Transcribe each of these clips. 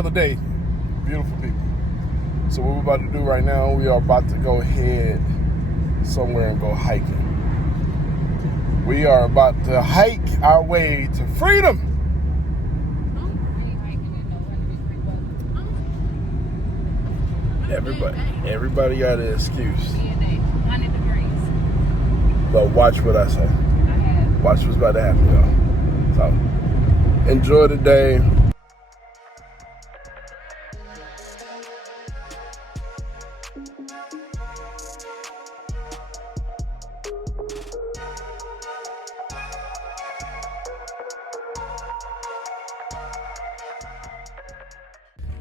another day. Beautiful people. So what we're about to do right now, we are about to go head somewhere and go hiking. We are about to hike our way to freedom. Everybody got an excuse. 100 degrees. But watch what I say. Watch what's about to happen, y'all. So, enjoy the day.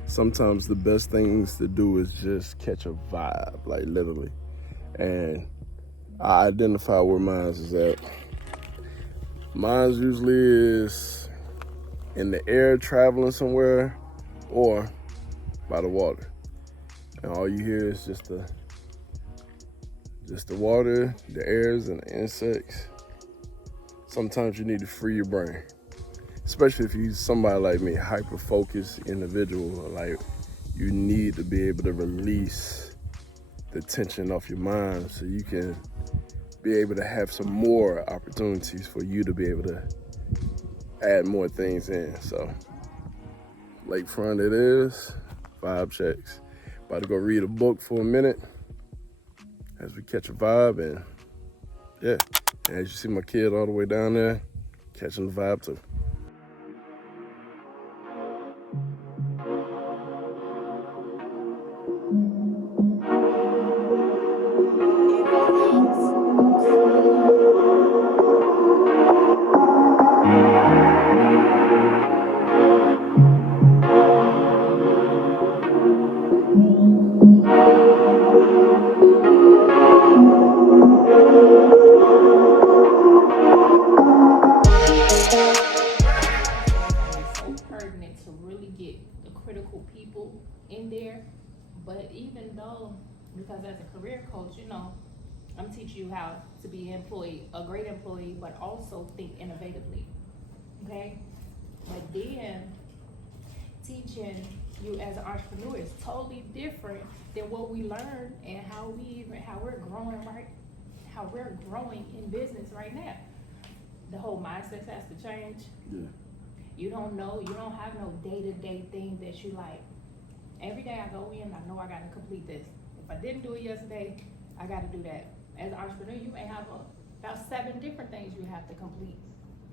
Sometimes the best things to do is just catch a vibe, like literally. And I identify where mine is at. Mine usually is in the air, traveling somewhere, or by the water. And all you hear is just the water, the airs, and the insects. Sometimes you need to free your brain. Especially if you're somebody like me, hyper-focused individual, like you need to be able to release the tension off your mind so you can be able to have some more opportunities for you to be able to add more things in. So, lakefront it is, vibe checks. About to go read a book for a minute as we catch a vibe, and yeah, as you see my kid all the way down there, catching the vibe too. People in there, but even though, because as a career coach, I'm teaching you how to be a great employee, but also think innovatively, okay? But then teaching you as an entrepreneur is totally different than what we learn and how we're growing in business right now. The whole mindset has to change. Yeah. You don't have no day-to-day thing that you like. Every day I go in, I know I gotta complete this. If I didn't do it yesterday, I gotta do that. As an entrepreneur, you may have about 7 different things you have to complete,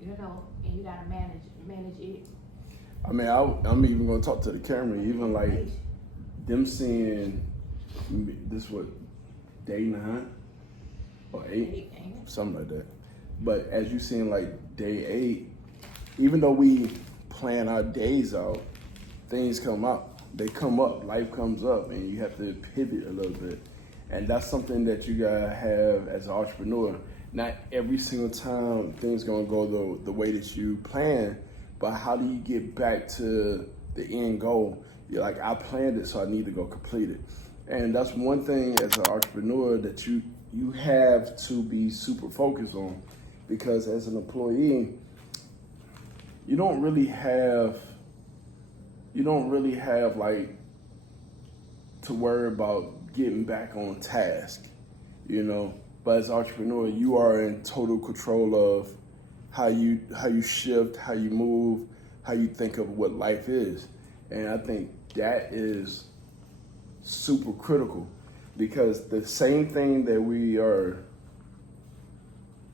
and you gotta manage it. I mean, I'm even gonna talk to the camera, even like them seeing this, what, day 9 or 8, something like that. But as you seeing like day 8, even though we plan our days out, things come up. They come up, life comes up, and you have to pivot a little bit. And that's something that you gotta have as an entrepreneur. Not every single time things gonna go the way that you plan, but how do you get back to the end goal? You're like, I planned it, so I need to go complete it. And that's one thing as an entrepreneur that you have to be super focused on, because as an employee, you don't really have like to worry about getting back on task, But as an entrepreneur, you are in total control of how you shift, how you move, how you think of what life is. And I think that is super critical, because the same thing that we are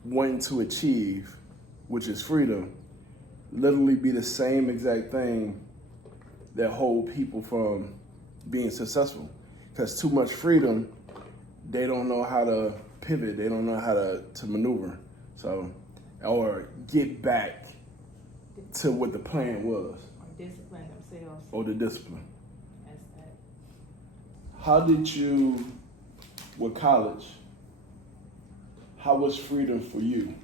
wanting to achieve, which is freedom, literally be the same exact thing that hold people from being successful. Because too much freedom, they don't know how to pivot, they don't know how to maneuver. So, or get back to what the plan was. Or discipline themselves. Or the discipline. That's that. How did you, with college, how was freedom for you?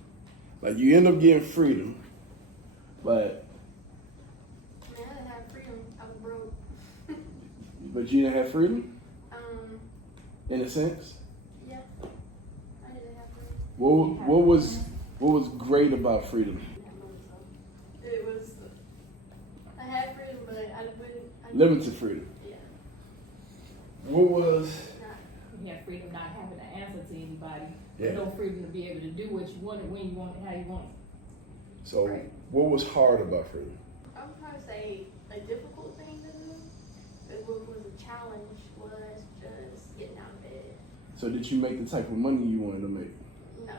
Like, you end up getting freedom, but I didn't have freedom. I was broke. but you didn't have freedom? In a sense? Yeah. I didn't have freedom. What was great about freedom? It was, I had freedom, but I Limited freedom. Yeah. What was? You have freedom not having to answer to anybody. Yeah. No freedom to be able to do what you want it, when you want it, how you want it. So, Right. what was hard about freedom? I would probably say a difficult thing to do. But what was a challenge was just getting out of bed. So, did you make the type of money you wanted to make? No.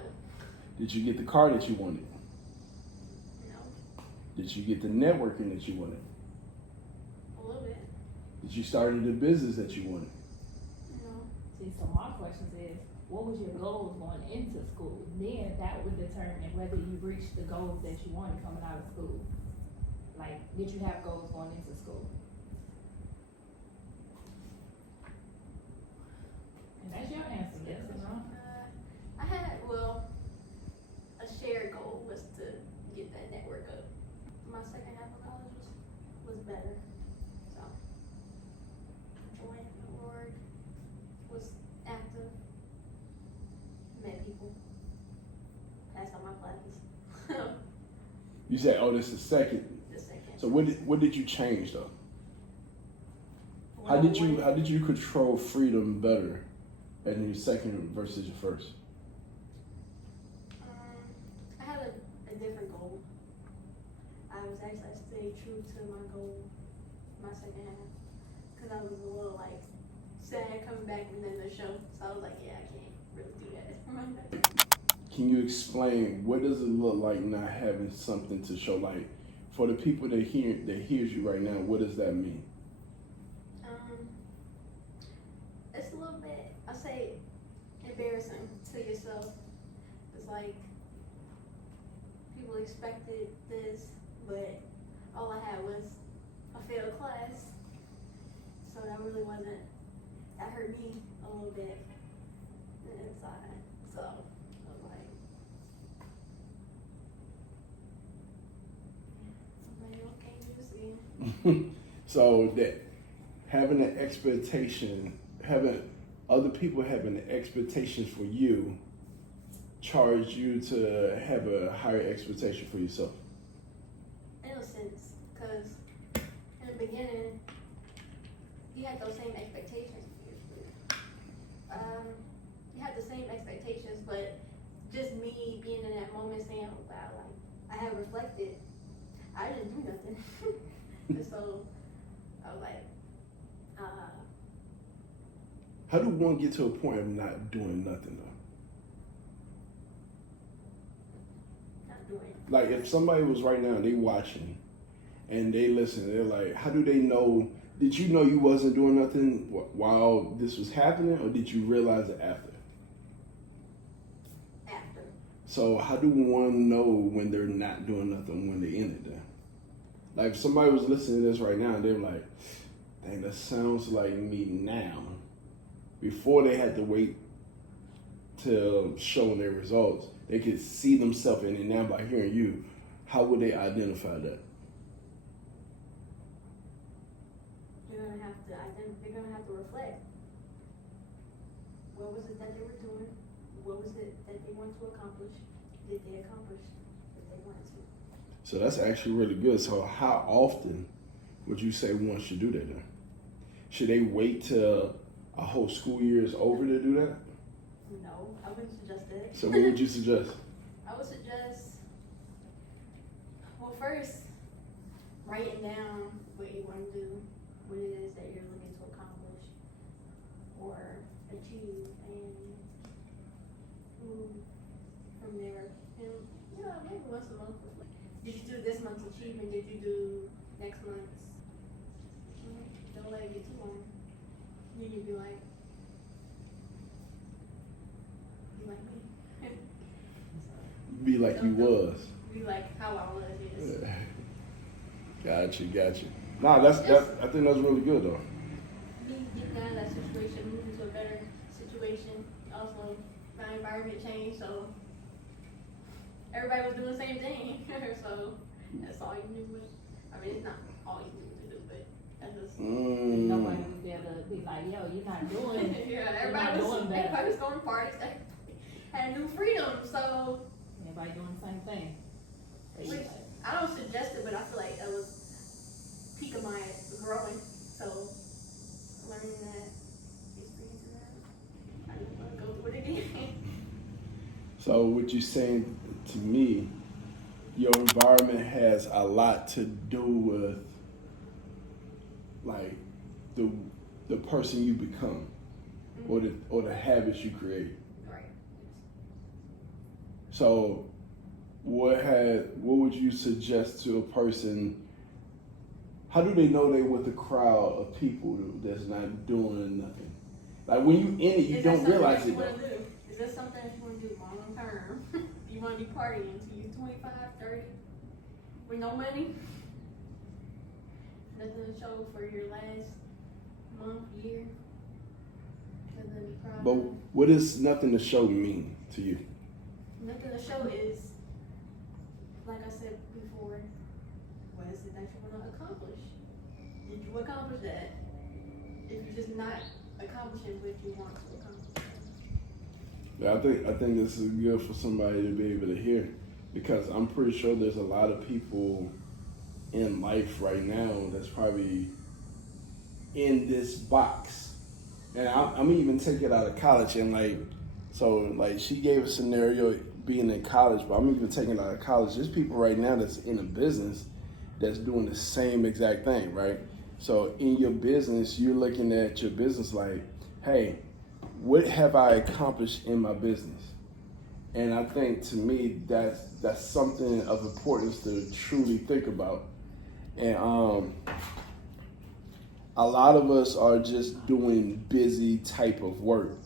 Did you get the car that you wanted? No. Did you get the networking that you wanted? A little bit. Did you start the business that you wanted? No. See, so my question is, what was your goals going into school? Then that would determine whether you reached the goals that you wanted coming out of school. Like, did you have goals going into school? And that's your answer, yes or no? I had, a shared goal was to get that network up. My second half of college was better. So, joined the org, was active, met people, passed all my classes. You said, "Oh, this is second." The second. So, what did you change though? How did you control freedom better in your second versus your first? I had a different goal. I stayed true to my goal, my second half, because I was a little like sad coming back and then the show. So I was like, yeah, I can't really do that. Can you explain what does it look like not having something to show? Like for the people that hears you right now, what does that mean? It's a little bit, I say, embarrassing to yourself. It's like people expected this, but all I had was a failed class. So that really wasn't. That hurt me a little bit inside. So I'm like, okay, do this again. So that having an expectation, having other people having an expectation for you, charge you to have a higher expectation for yourself. In a sense, because in the beginning, you had those same expectations. You had the same expectations, but just me being in that moment saying, oh, wow, like, I have reflected. I didn't do nothing. And so, I was like, How do one get to a point of not doing nothing though? not doing. Like if somebody was right now, they watching and they listen, they're like, how do they know? Did you know you wasn't doing nothing while this was happening, or did you realize it after? After. So how do one know when they're not doing nothing when they in it then? Like if somebody was listening to this right now and they're like, dang, that sounds like me now. Before they had to wait till showing their results, they could see themselves in it now by hearing you. How would they identify that? You're gonna have to you're gonna have to reflect. What was it that they were doing? What was it that they wanted to accomplish? Did they accomplish what they wanted to? So that's actually really good. So how often would you say one should do that then? Should they wait till a whole school year is over to do that? No, I wouldn't suggest that. So what would you suggest? I would suggest, well, first, writing down what you want to do, what it is that you're looking to accomplish or achieve, and move from there. And, maybe once a month. Did you do this month's achievement? Did you do next month's? Don't let it get too long. Then you'd be like, you like me? Be like you was. Be like how I was, yes. Gotcha. Nah, that's I think that's really good though. Me getting out of that situation, moving to a better situation. Also, my environment changed, so everybody was doing the same thing. So that's all you knew. I mean, it's not all you knew to do, but that's just. Nobody was there to be like, yo, you're not doing it. Yeah, You're not doing better. everybody was going to parties. Had new freedom, so. Everybody doing the same thing. Which I don't suggest it, but I feel like that was peak of my growing. So what you're saying to me, your environment has a lot to do with like the person you become, or the habits you create. Right. So what would you suggest to a person? How do they know they're with a crowd of people that's not doing nothing? Like when you in it, you don't realize it though. Is that something that you want to do long term? You want to be partying until you're 25, 30 with no money? Nothing to show for your last month, year? Nothing to be proud of? But what does nothing to show mean to you? Nothing to show is, like I said before, what is it that you want to accomplish? Did you accomplish that? If you're just not accomplishing what you want to accomplish. Yeah, I think this is good for somebody to be able to hear, because I'm pretty sure there's a lot of people in life right now that's probably in this box. And I'm even taking it out of college, and like she gave a scenario being in college, but I'm even taking it out of college. There's people right now that's in a business that's doing the same exact thing, right? So in your business, you're looking at your business like, hey, what have I accomplished in my business? And I think to me that's something of importance to truly think about. And a lot of us are just doing busy type of work,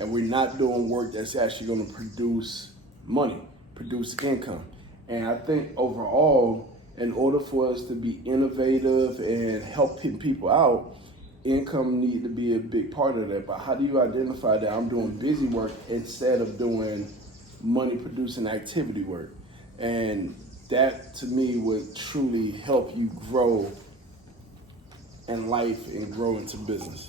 and we're not doing work that's actually going to produce money, produce income. And I think overall, in order for us to be innovative and helping people out, income need to be a big part of that. But how do you identify that I'm doing busy work instead of doing money producing activity work? And that to me would truly help you grow in life and grow into business.